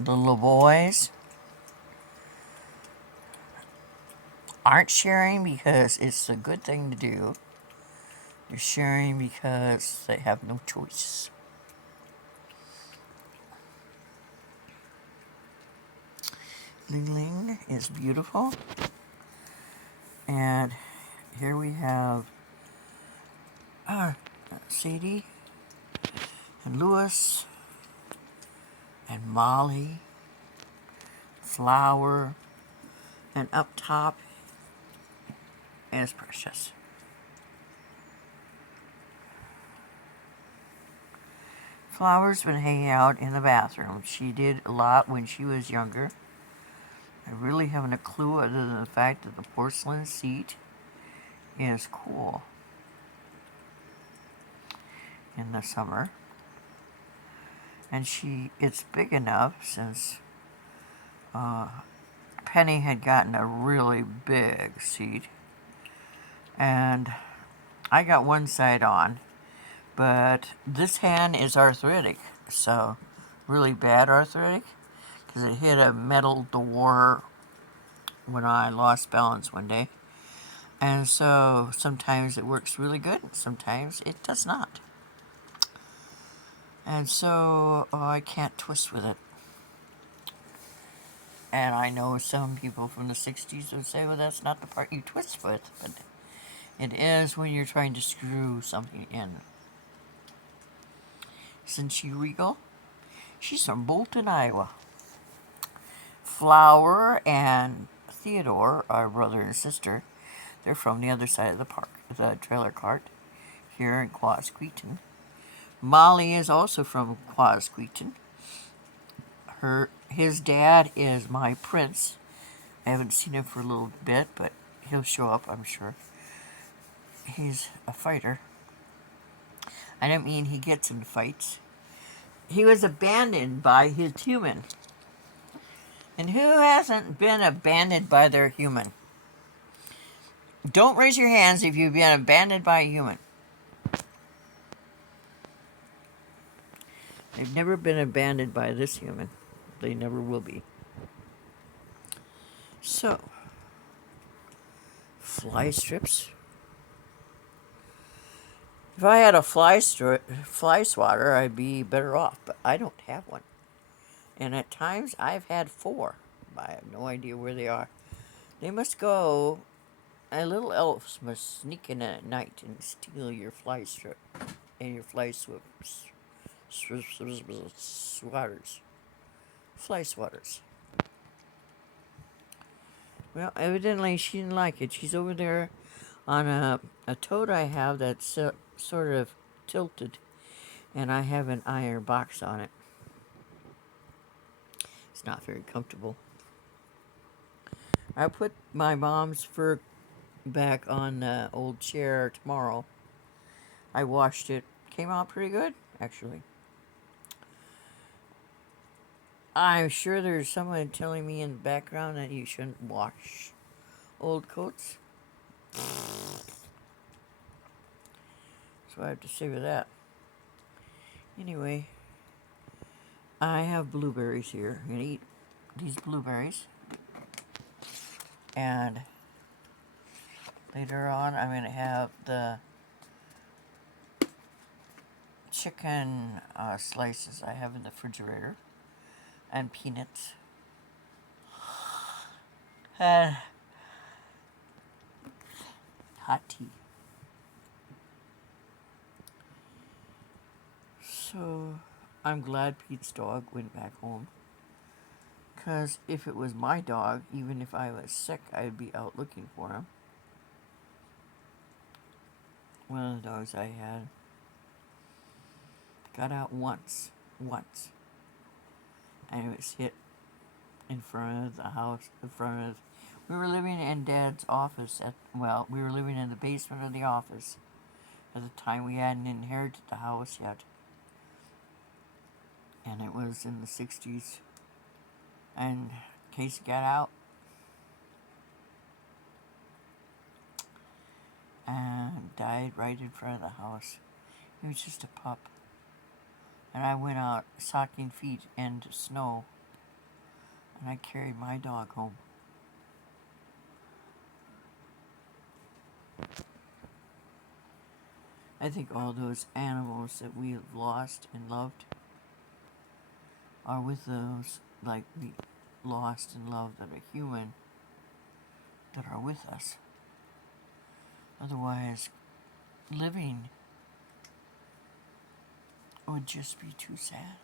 The little boys aren't sharing because it's a good thing to do. They're sharing because they have no choice. Ling Ling is beautiful. And here we have Sadie and Lewis and Molly, Flower, and up top is Precious. Flower's been hanging out in the bathroom. She did a lot when she was younger. I really haven't a clue other than the fact that the porcelain seat is cool in the summer. And it's big enough since Penny had gotten a really big seat. And I got one side on, but this hand is arthritic, so really bad arthritic, because it hit a metal door when I lost balance one day. And so sometimes it works really good, sometimes it does not. And so I can't twist with it. And I know some people from the 60s would say, well, that's not the part you twist with, but it is when you're trying to screw something in. Isn't she regal? She's from Bolton, Iowa. Flower and Theodore are brother and sister. They're from the other side of the park, the trailer park, here in Quasqueton. Molly is also from Quasqueton. His dad is my prince. I haven't seen him for a little bit, but he'll show up, I'm sure. He's a fighter. I don't mean he gets in fights. He was abandoned by his human. And who hasn't been abandoned by their human? Don't raise your hands if you've been abandoned by a human. They've never been abandoned by this human. They never will be. So, fly strips. If I had a fly swatter, I'd be better off, but I don't have one. And at times I've had 4. I have no idea where they are. They must go. Little elves must sneak in at night and steal your fly strip and your fly swatters. Fly swatters. Well, evidently she didn't like it. She's over there on a tote I have that's sort of tilted, and I have an iron box on it. It's not very comfortable. I'll put my mom's fur back on the old chair tomorrow. I washed it. Came out pretty good, actually. I'm sure there's someone telling me in the background that you shouldn't wash old coats. So I have to say with that. Anyway, I have blueberries here. I'm going to eat these blueberries. And later on, I'm going to have the chicken slices I have in the refrigerator. And peanuts. And hot tea. So, I'm glad Pete's dog went back home. Because if it was my dog, even if I was sick, I'd be out looking for him. One of the dogs I had got out once. And it was hit in front of the house, we were living in Dad's office we were living in the basement of the office at the time. We hadn't inherited the house yet. And it was in the 60s. And Casey got out and died right in front of the house. He was just a pup. And I went out socking feet into snow and I carried my dog home. I think all those animals that we have lost and loved are with those like we lost and loved that are human that are with us. Otherwise, living would just be too sad.